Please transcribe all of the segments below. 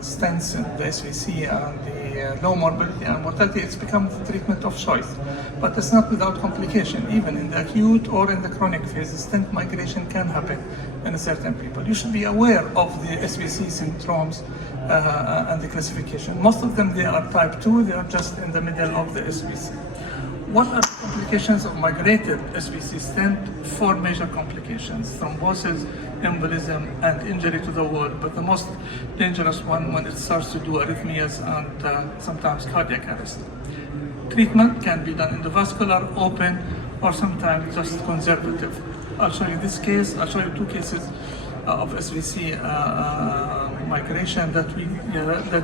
stents in the SVC and the low morbidity and mortality, it's become the treatment of choice. But it's not without complication. Even in the acute or in the chronic phase, stent migration can happen in certain people. You should be aware of the SVC syndromes and the classification. Most of them, they are type 2, they are just in the middle of the SVC. What are the complications of migrated SVC stent? 4 major complications: thrombosis, embolism, and injury to the wall. But the most dangerous one when it starts to do arrhythmias and sometimes cardiac arrest. Treatment can be done endovascular, open, or sometimes just conservative. I'll show you this case. I'll show you 2 cases of SVC migration that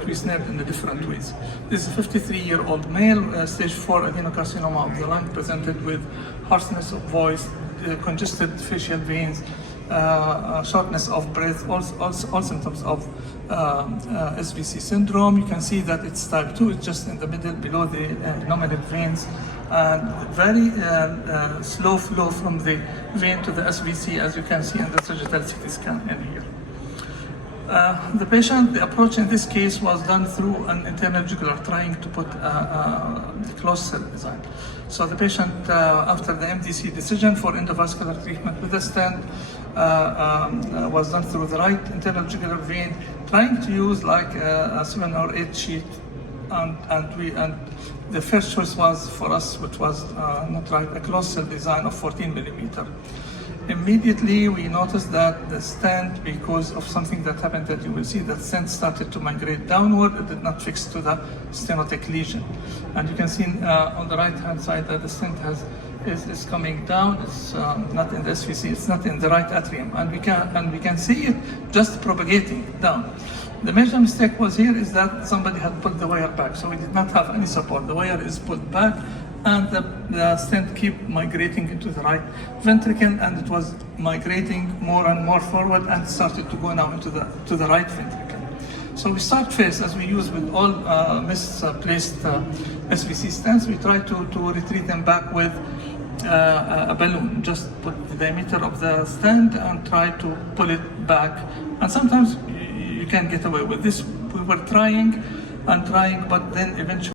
we snapped in the different ways. This is a 53-year-old male, stage 4 adenocarcinoma of the lung, presented with hoarseness of voice, congested facial veins, shortness of breath, all symptoms of SVC syndrome. You can see that it's type 2, it's just in the middle below the nominal veins, and very slow flow from the vein to the SVC, as you can see in the sagittal CT scan in here. The approach in this case was done through an internal jugular, trying to put a closed cell design. So the patient, after the MDC decision for endovascular treatment with a stent, was done through the right internal jugular vein, trying to use like a 7 or 8 sheet, and the first choice was for us, which was not right, a closed cell design of 14 millimeter. Immediately we noticed that the stent, because of something that happened, that you will see that stent started to migrate downward. It did not fix to the stenotic lesion, and you can see on the right hand side that the stent is coming down. It's not in the SVC, it's not in the right atrium, and we can see it just propagating down. The major mistake was here is that somebody had pulled the wire back, so we did not have any support. The wire is pulled back, and the stent keep migrating into the right ventricle, and it was migrating more and more forward, and started to go now into the right ventricle. So we start first, as we use with all misplaced SVC stents, we try to retrieve them back with a balloon. Just put the diameter of the stent and try to pull it back, and sometimes you can get away with this. We were trying and trying, but then eventually